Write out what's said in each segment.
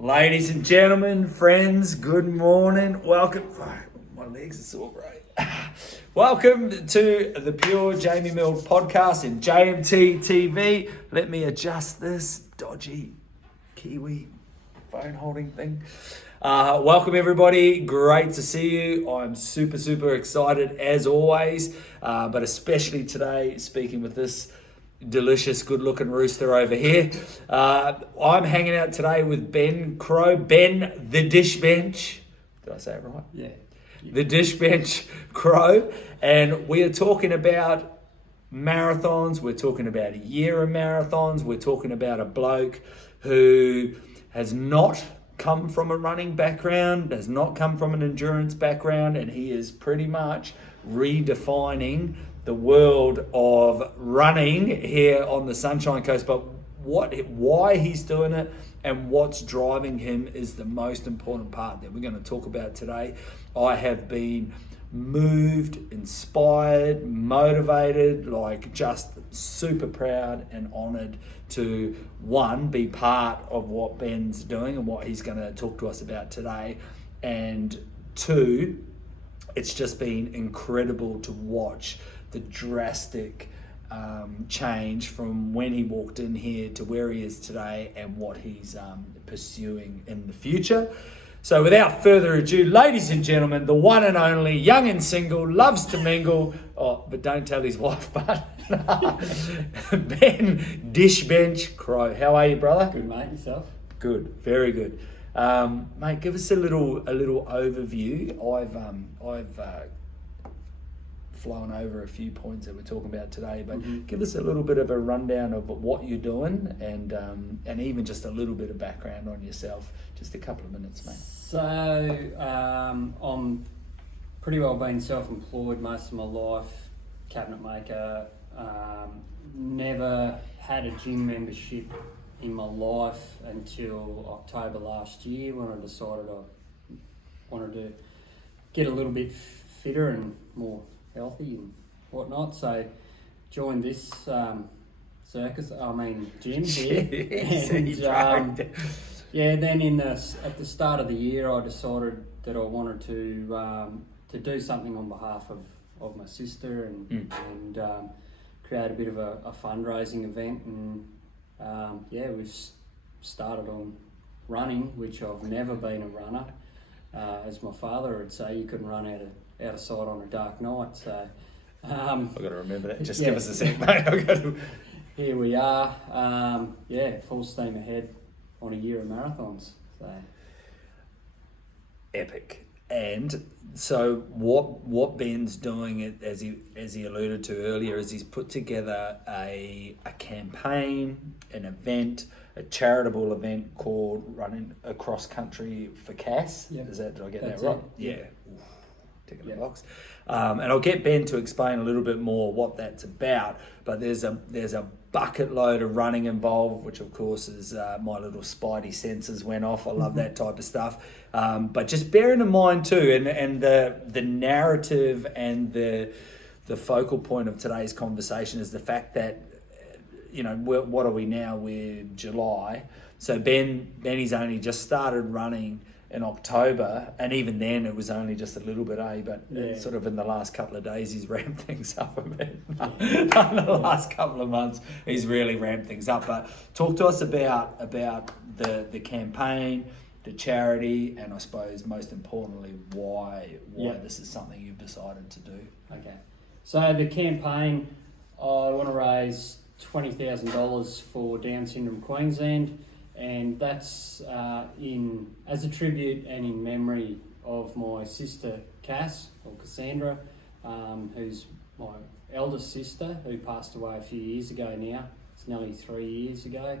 Ladies and gentlemen, friends, good morning. Welcome. My legs are sore, bro. Welcome to the Pure Jamie Mill podcast in JMTTv. Let me adjust this dodgy Kiwi phone holding thing. Welcome everybody. Great to see you. I'm super excited as always, but especially today speaking with this delicious, good-looking rooster over here. I'm hanging out today with Ben Crowe. Ben, the dish bench. Did I say it right? Yeah. The dish bench Crowe. And we are talking about marathons. We're talking about a year of marathons. We're talking about a bloke who has not come from a running background, has not come from an endurance background, and he is pretty much redefining the world of running here on the Sunshine Coast. But why he's doing it and what's driving him is the most important part that we're going to talk about today. I have been moved, inspired, motivated, like just super proud and honoured to, one, be part of what Ben's doing and what he's going to talk to us about today, and two, it's just been incredible to watch the drastic change from when he walked in here to where he is today and what he's pursuing in the future. So without further ado, ladies and gentlemen, the one and only, young and single, loves to mingle, but don't tell his wife, but Ben Dishbench Crowe. How are you, brother? Good, mate. Yourself? Good, very good. Mate, give us a little overview. I've flown over a few points that we're talking about today, but give us a little bit of a rundown of what you're doing and even just a little bit of background on yourself. Just a couple of minutes, mate. So, I'm pretty well been self-employed most of my life, cabinet maker. Never had a gym membership in my life until October last year when I decided I wanted to get a little bit fitter and more healthy and whatnot. So joined this gym here. And, then at the start of the year, I decided that I wanted to do something on behalf of my sister and create a bit of a fundraising event. And we've started on running, which I've never been a runner. As my father would say, you couldn't run out of sight on a dark night. So I've got to remember that. Just give us a sec, mate. Here we are. Full steam ahead on a year of marathons. So epic. And so what Ben's doing, as he alluded to earlier, is he's put together a campaign, an event, a charitable event called Running Across Country for Cass. Yep. Did I get That's that right? it. Yeah. Ticking the box. And I'll get Ben to explain a little bit more what that's about. But there's a bucket load of running involved, which of course is my little spidey senses went off. I love that type of stuff. But just bearing in mind too, and the narrative and the focal point of today's conversation is the fact that, what are we now? We're July. So Benny's only just started running in October, and even then it was only just a little bit, but sort of in the last couple of days he's ramped things up a bit. In the last couple of months he's really ramped things up. But talk to us about the campaign, the charity, and I suppose most importantly why this is something you've decided to do. Okay, so the campaign, I want to raise $20,000 for Down Syndrome Queensland. And that's as a tribute and in memory of my sister Cass, or Cassandra, who's my eldest sister, who passed away a few years ago now. It's nearly 3 years ago.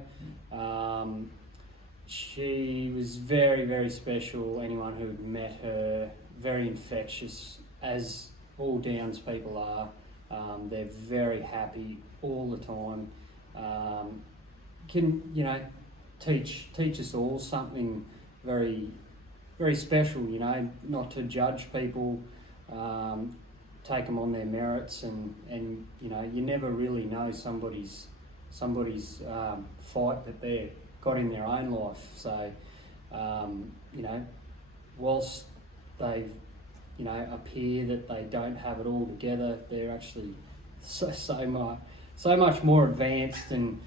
She was very special. Anyone who had met her, very infectious, as all Downs people are. They're very happy all the time. Teach us all something very special, not to judge people, take them on their merits, and you never really know somebody's fight that they've got in their own life. So you know, whilst they, you know, appear that they don't have it all together, they're actually so much more advanced and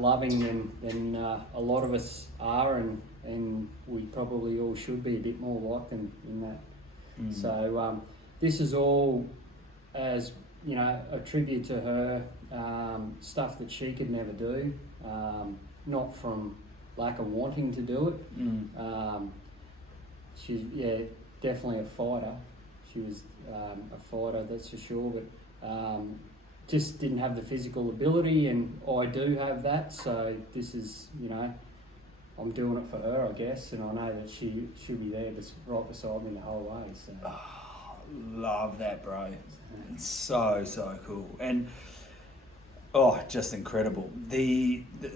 loving than a lot of us are, and we probably all should be a bit more like them in that. So this is all, as you know, a tribute to her, stuff that she could never do, not from lack of wanting to do it. She's definitely a fighter. She was a fighter, that's for sure, but just didn't have the physical ability, and I do have that, so this is, you know, I'm doing it for her, I guess, and I know that she'll be there right beside me the whole way. So. Oh, love that, bro. It's so cool, and just incredible.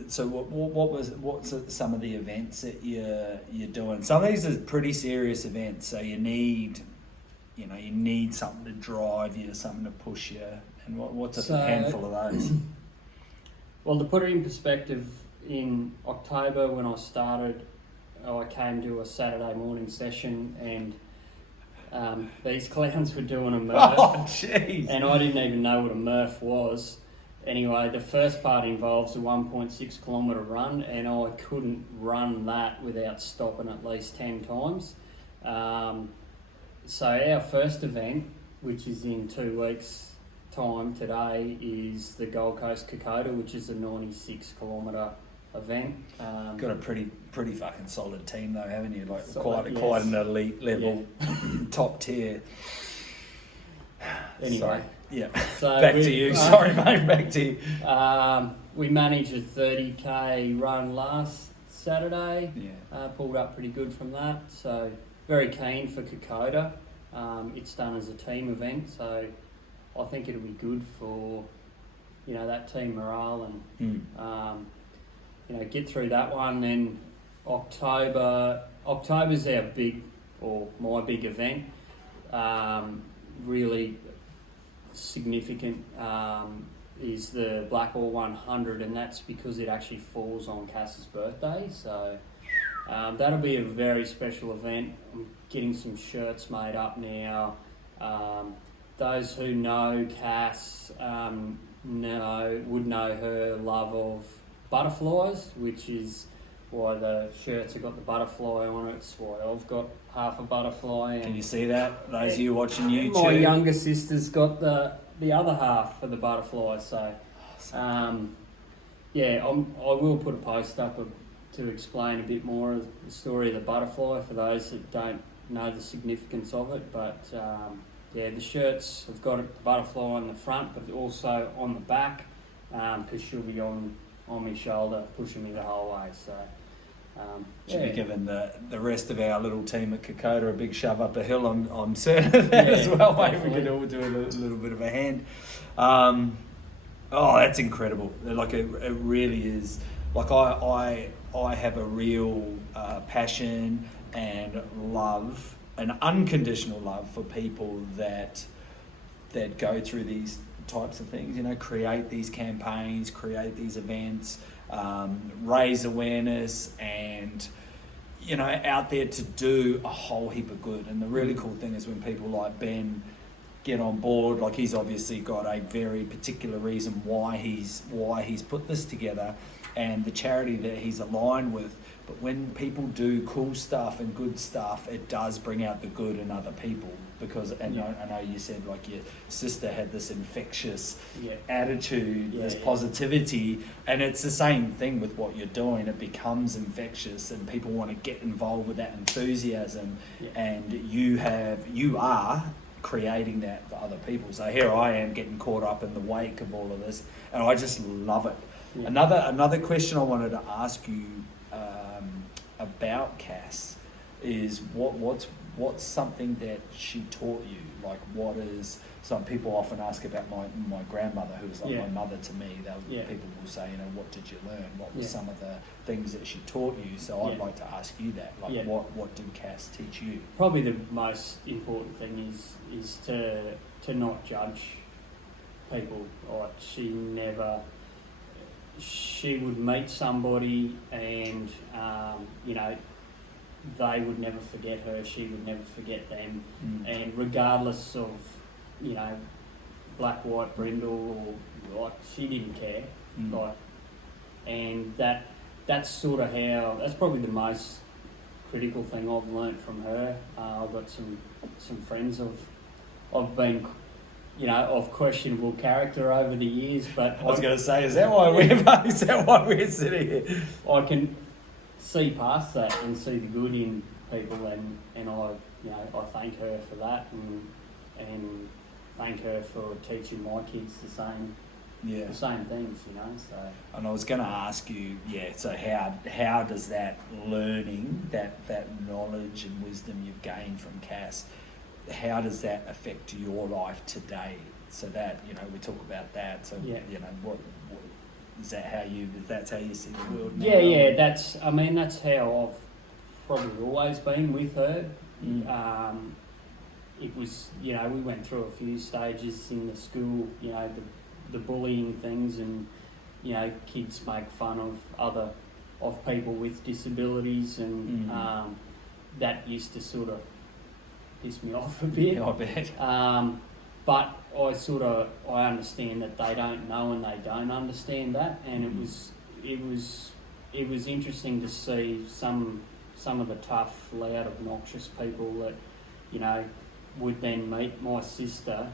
So what's some of the events that you're doing? Some of these are pretty serious events, so you need something to drive you, something to push you. And what's a handful of those? Well, to put it in perspective, in October when I started, I came to a Saturday morning session, and these clowns were doing a Murph. Oh, jeez. And I didn't even know what a Murph was. Anyway, the first part involves a 1.6 kilometre run, and I couldn't run that without stopping at least 10 times. So our first event, which is in 2 weeks' time today, is the Gold Coast Kokoda, which is a 96 kilometre event. Got a pretty fucking solid team though, haven't you? Like Solid, quite an elite level, top tier. Anyway, sorry. Yeah. So back to you. Sorry, mate. Back to you. We managed a 30k run last Saturday. Yeah. Pulled up pretty good from that. So very keen for Kokoda. It's done as a team event, so I think it'll be good for, you know, that team morale and you know, get through that one. Then October's our my big event. Really significant is the Blackall 100, and that's because it actually falls on Cass's birthday. So that'll be a very special event. I'm getting some shirts made up now. Those who know Cass would know her love of butterflies, which is why the shirts have got the butterfly on it. It's why I've got half a butterfly. Can you see that? Those of you watching YouTube. My younger sister's got the other half of the butterfly. So, I will put a post up to explain a bit more of the story of the butterfly for those that don't know the significance of it. But the shirts have got the butterfly on the front, but also on the back, because she'll be on my shoulder pushing me the whole way. So. Should be giving the rest of our little team at Kokoda a big shove up a hill. I'm certain of that as well. Maybe we could all do a little bit of a hand. That's incredible. Like it really is. Like I have a real passion and love, an unconditional love for people that go through these types of things. You know, create these campaigns, create these events. Raise awareness and, you know, out there to do a whole heap of good. And the really cool thing is when people like Ben get on board, like he's obviously got a very particular reason why he's put this together and the charity that he's aligned with. But when people do cool stuff and good stuff, it does bring out the good in other people. Because, and I know you said like your sister had this infectious attitude, this positivity, and it's the same thing with what you're doing. It becomes infectious, and people want to get involved with that enthusiasm, and you are creating that for other people. So here I am getting caught up in the wake of all of this, and I just love it. Yeah. Another question I wanted to ask you about Cass is what's something that she taught you? Like, what is, some people often ask about my grandmother, who was like my mother to me. People will say, you know, what did you learn? What were some of the things that she taught you? So I'd like to ask you that. Like, what did Cass teach you? Probably the most important thing is to not judge people. Like, she would meet somebody and, you know, they would never forget her, she would never forget them, and regardless of, you know, black, white, brindle, or like, she didn't care, like, and that's sort of how, that's probably the most critical thing I've learnt from her. I've got some friends I've been, you know, of questionable character over the years, but I was going to say, is that why we're sitting here? I can see past that and see the good in people, and I, you know, I thank her for that, and thank her for teaching my kids the same things, you know. So. And I was going to ask you, so how does that learning, that knowledge and wisdom you've gained from Cass, how does that affect your life today? So that, you know, we talk about that. So, you know, what that's how you see the world now? Yeah, that's how I've probably always been with her. It was, you know, we went through a few stages in the school, you know, the bullying things, and, you know, kids make fun of people with disabilities, and that used to sort of piss me off a bit. I bet. But I understand that they don't know and they don't understand that, and it was interesting to see some of the tough, loud, obnoxious people that, you know, would then meet my sister,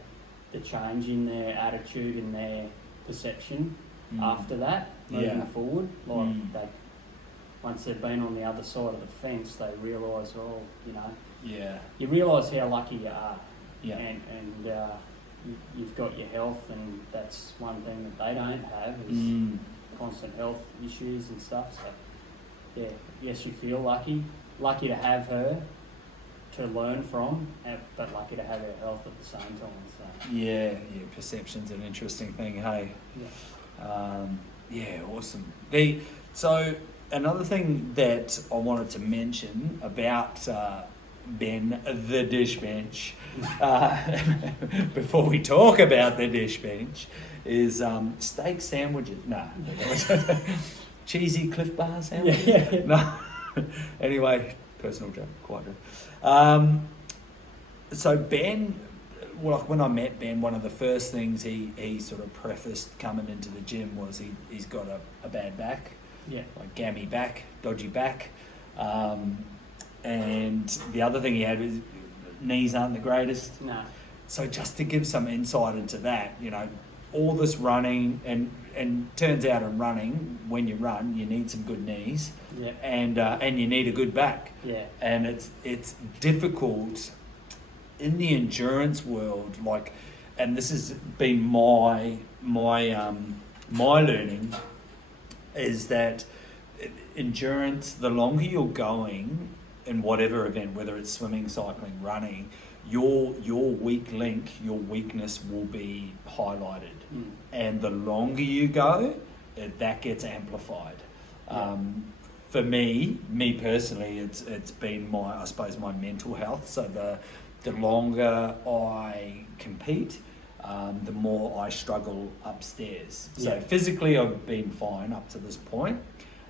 the change in their attitude and their perception after that, moving forward. Like they, once they've been on the other side of the fence, they realise, oh, you know, you realise how lucky you are, and you've got your health, and that's one thing that they don't have is constant health issues and stuff. So yes, you feel lucky to have her to learn from, but lucky to have her health at the same time. So Perception's an interesting thing, hey. Awesome. So another thing that I wanted to mention about Ben the dish bench, before we talk about the dish bench, is steak sandwiches. No, cheesy Cliff Bar sandwiches. No. Anyway, personal joke, quite good. So Ben, like when I met Ben, one of the first things he sort of prefaced coming into the gym was he's got a bad back, like gammy back, dodgy back, and the other thing he had was knees aren't the greatest. No. So just to give some insight into that, you know, all this running and turns out in running, when you run, you need some good knees, and you need a good back. And it's difficult in the endurance world, like, and this has been my learning, is that endurance, the longer you're going in whatever event, whether it's swimming, cycling, running, your weak link, your weakness will be highlighted, and the longer you go, that gets amplified. For me personally, it's been my mental health. So the longer I compete, the more I struggle upstairs. So physically I've been fine up to this point,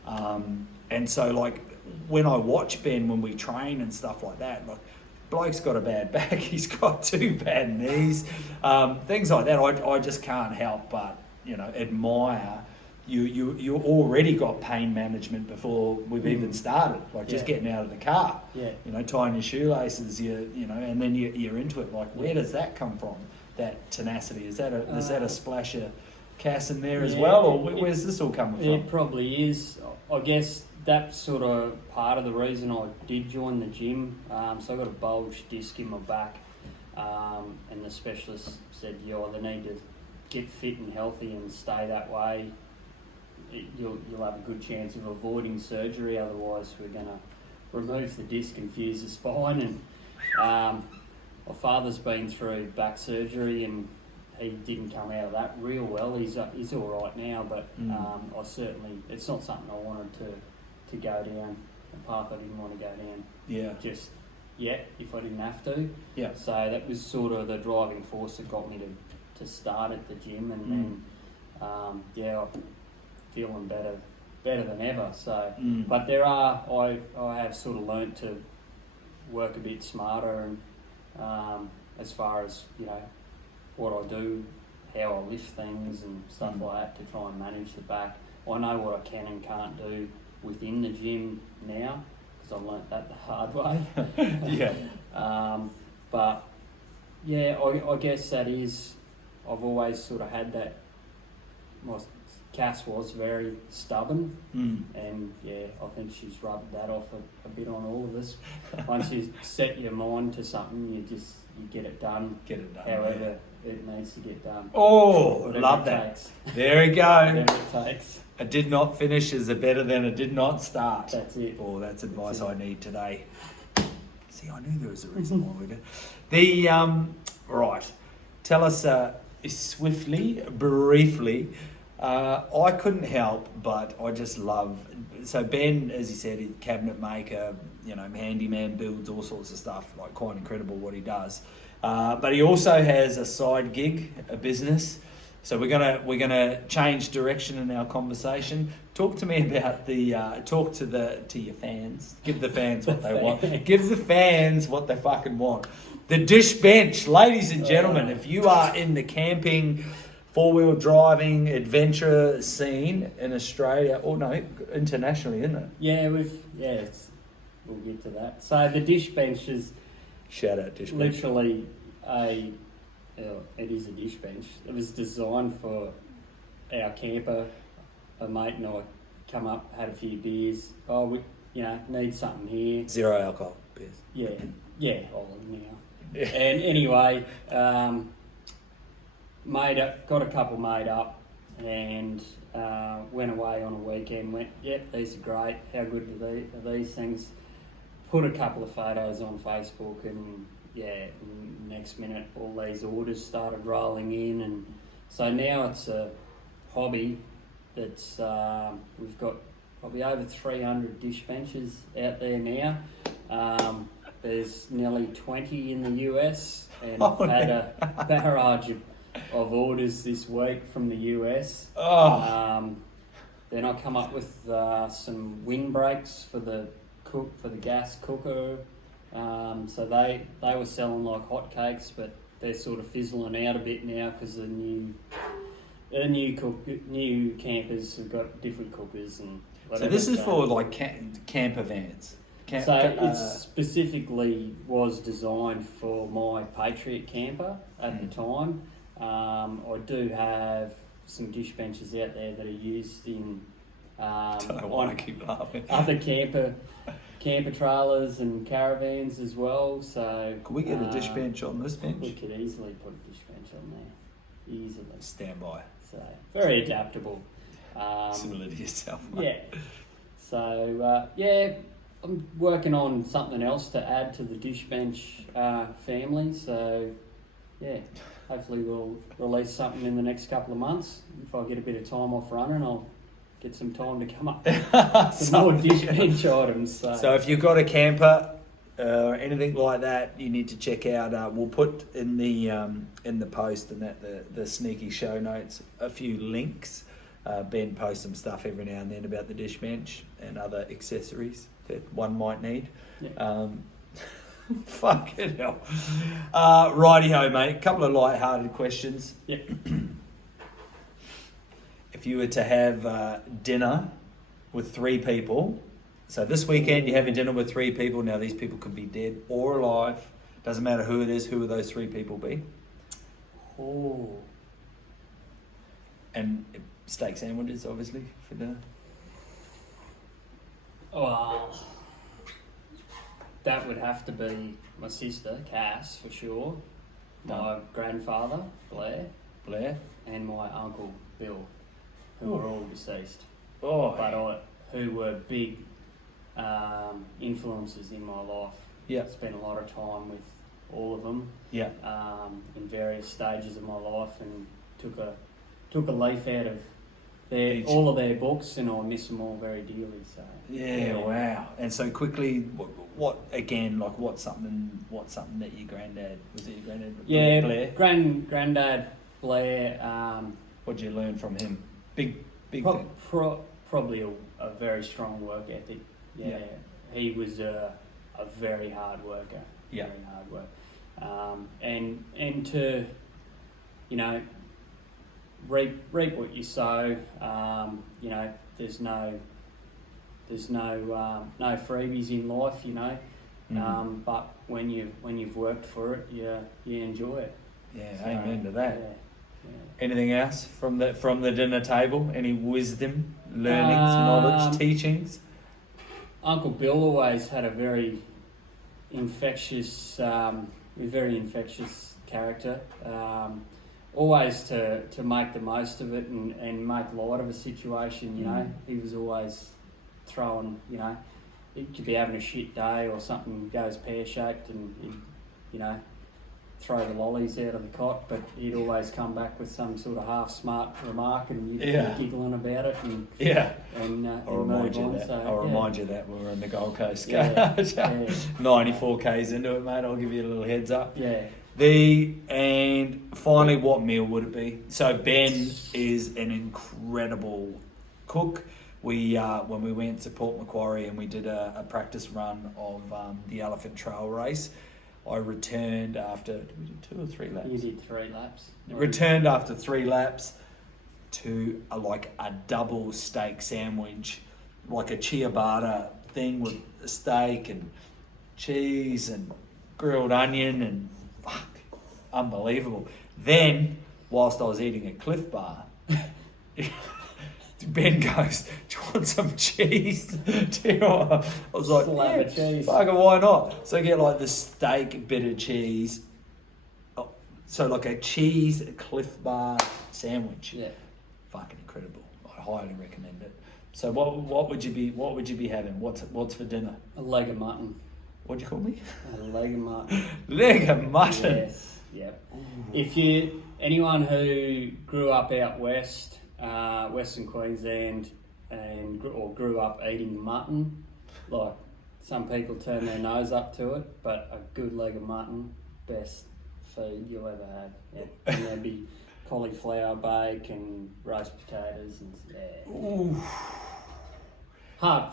and so like when I watch Ben when we train and stuff like that, like, bloke's got a bad back, he's got 2 bad knees, things like that. I just can't help but, you know, admire you already got pain management before we've even started, like just getting out of the car, you know, tying your shoelaces, you know, and then you're into it. Like, where does that come from, that tenacity? Is that a splash of Cass in there as well, or where's this all coming from? It probably is. I guess that's sort of part of the reason I did join the gym. So I got a bulged disc in my back, and the specialist said you either need to get fit and healthy and stay that way. You'll have a good chance of avoiding surgery. Otherwise, we're going to remove the disc and fuse the spine. And my father's been through back surgery, and he didn't come out of that real well. He's all right now, but I certainly, it's not something I wanted to go down, a path I didn't want to go down. Just yet, if I didn't have to. So that was sort of the driving force that got me to start at the gym, and then I'm feeling better better than ever. So, but I have sort of learnt to work a bit smarter, and as far as what I do, how I lift things and stuff like that to try and manage the back. I know what I can and can't do within the gym now because I learnt that the hard way. But yeah, I guess that is. I've always sort of had that. My Cass was very stubborn, and yeah, I think she's rubbed that off a bit on all of us. Once you set your mind to something, you get it done. However it needs to get done. Oh, whatever love it that. takes. There we go. Whatever it takes. A did not finish is a better than a did not start. That's it. Oh, that's advice That's I need today. See, I knew there was a reason why we did. The right. Tell us swiftly, briefly. I couldn't help, but I just love. So Ben, as he said, he's a cabinet maker, handyman, builds all sorts of stuff. Like quite incredible what he does. But he also has a side gig, a business. So we're gonna change direction in our conversation. Talk to me about to your fans. Give the fans what they want. Give the fans what they fucking want. The dish bench, ladies and gentlemen. If you are in the camping, 4-wheel driving, adventure scene in Australia, or no, internationally, isn't it? Yeah, we'll get to that. So the dish bench is shout out dish bench. Literally it is a dish bench. It was designed for our camper. A mate and I come up, had a few beers. Oh, we need something here. 0 alcohol beers. Yeah, now. And anyway, got a couple made up, and went away on a weekend. Went, yep, these are great. How good are these things? Put a couple of photos on Facebook, and next minute all these orders started rolling in, and so now it's a hobby that's we've got probably over 300 dish benches out there now. There's nearly 20 in the US, and I've had a barrage of orders this week from the US. Then I come up with some windbreaks for the gas cooker. So they were selling like hotcakes, but they're sort of fizzling out a bit now because the new campers have got different cookers and whatever. So this is for like camper vans. It specifically was designed for my Patriot camper at the time. I do have some dish benches out there that are used in Don't know why I keep laughing. other camper trailers and caravans as well. So could we get a dish bench on this bench? We could easily put a dish bench on there, easily. Stand by. So very adaptable. Similar to yourself, mate. Yeah. So I'm working on something else to add to the dish bench family. So hopefully we'll release something in the next couple of months. If I get a bit of time off running, I'll get some time to come up with some more dish bench items. So if you've got a camper or anything like that, you need to check out. We'll put in the post and the sneaky show notes a few links. Ben posts some stuff every now and then about the dish bench and other accessories that one might need. Yeah. Fucking hell. Righty-ho, mate. A couple of light-hearted questions. Yep. If you were to have dinner with 3 people, so this weekend you're having dinner with 3 people. Now these people could be dead or alive. Doesn't matter who it is. Who would those 3 people be? Oh. And steak sandwiches, obviously, for dinner. Well, that would have to be my sister, Cass, for sure. My grandfather, Blair, and my uncle, Bill, who are all deceased. But who were big influences in my life. Yeah. Spent a lot of time with all of them. Yeah. In various stages of my life, and took a leaf out of all of their books, and I miss them all very dearly. So yeah, wow. And so quickly, what again? Like what's something that your granddad was it? Your granddad? Yeah, Blair. Granddad Blair. What did you learn from him? Big thing. Probably a very strong work ethic. Yeah, he was a very hard worker. Yeah. Very hard work. And to, you know, reap what you sow. You know, there's no freebies in life. You know, but when you've worked for it, you enjoy it. Yeah, So, amen to that. Yeah. Anything else from the dinner table? Any wisdom, learnings, knowledge, teachings? Uncle Bill always had a very infectious character. Always to make the most of it and make light of a situation. You know, he was always throwing. You know, you could be having a shit day or something goes pear shaped, and he'd, you know, throw the lollies out of the cot, but he'd always come back with some sort of half smart remark, and you'd be giggling about it. And I'll remind you that. So, I'll remind you that when we're in the Gold Coast. 94 k's into it, mate. I'll give you a little heads up. Yeah. And finally, what meal would it be? So Ben is an incredible cook. We when we went to Port Macquarie and we did a practice run of the Elephant Trail race, I returned after, did we do 2 or 3 laps? You did 3 laps. Returned after 3 laps to a double steak sandwich, like a ciabatta thing with a steak and cheese and grilled onion and fuck, unbelievable. Then, whilst I was eating a Cliff Bar, Ben goes, "Do you want some cheese?" I was like, Slab of cheese. Fucking why not? So I get like the steak bit of cheese. So like a cheese Cliff Bar sandwich. Yeah. Fucking incredible. I highly recommend it. So what would you be having? What's for dinner? A leg of mutton. What'd you call me? A leg of mutton. Leg of mutton. Yes. Yeah. If anyone who grew up out west, Western Queensland, or grew up eating mutton, like some people turn their nose up to it, but a good leg of mutton, best feed you'll ever have. Yeah. And there'd be cauliflower bake and roast potatoes and Ooh. Hard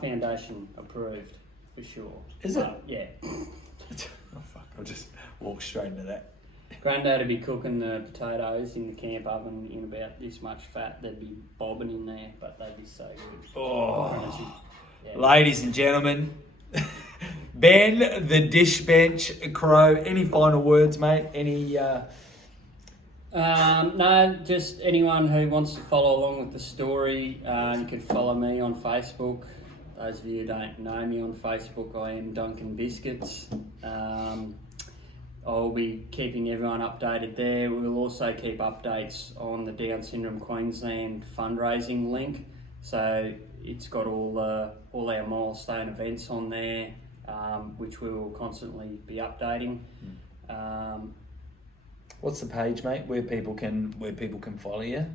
foundation approved for sure. Is it? Yeah. Oh fuck! I'll just walk straight into that. Granddad would be cooking the potatoes in the camp oven in about this much fat. They'd be bobbing in there, but they'd be so good. Oh, yeah. Ladies and gentlemen, Ben, the dish bench, Crowe. Any final words, mate? Any? No, just anyone who wants to follow along with the story, you can follow me on Facebook. Those of you who don't know me on Facebook, I am Duncan Biscuits. I'll be keeping everyone updated there. We'll also keep updates on the Down Syndrome Queensland fundraising link. So it's got all our milestone events on there, which we will constantly be updating. What's the page, mate? Where people can follow you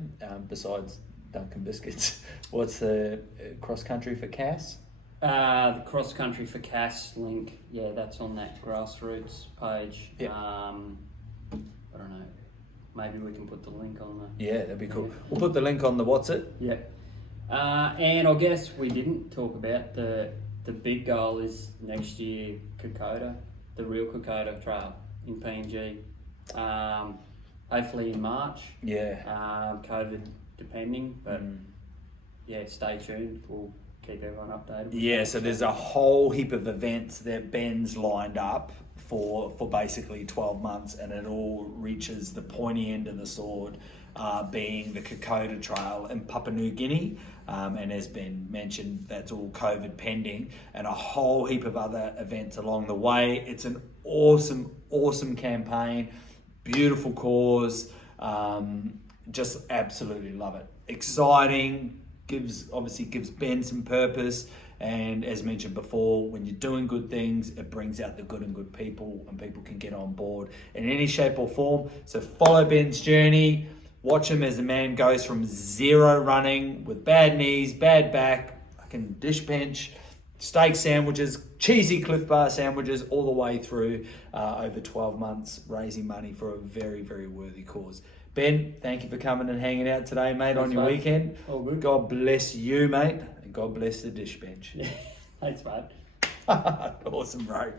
besides Duncan Biscuits? What's the cross country for Cass? The cross country for Cass link, yeah, that's on that grassroots page. Yep. I don't know. Maybe we can put the link on the. Yeah, that'd be cool. We'll put the link on the what's it. Yep. And I guess we didn't talk about the big goal is next year Kokoda, the real Kokoda Trail in PNG. Hopefully in March. Yeah. COVID depending, but yeah, stay tuned. We'll keep everyone updated. Yeah, so there's a whole heap of events that Ben's lined up for basically 12 months, and it all reaches the pointy end of the sword, being the Kokoda Trail in Papua New Guinea. And as Ben mentioned, that's all COVID pending, and a whole heap of other events along the way. It's an awesome campaign, beautiful cause, just absolutely love it. Exciting, gives Ben some purpose, and as mentioned before, when you're doing good things, it brings out the good in good people, and people can get on board in any shape or form. So follow Ben's journey, watch him as the man goes from zero running with bad knees, bad back, fucking dish bench, steak sandwiches, cheesy Cliff Bar sandwiches, all the way through over 12 months, raising money for a very, very worthy cause. Ben, thank you for coming and hanging out today, mate, on your mate. weekend. All good. God bless you, mate, and God bless the dish bench. Thanks, mate. Awesome, bro.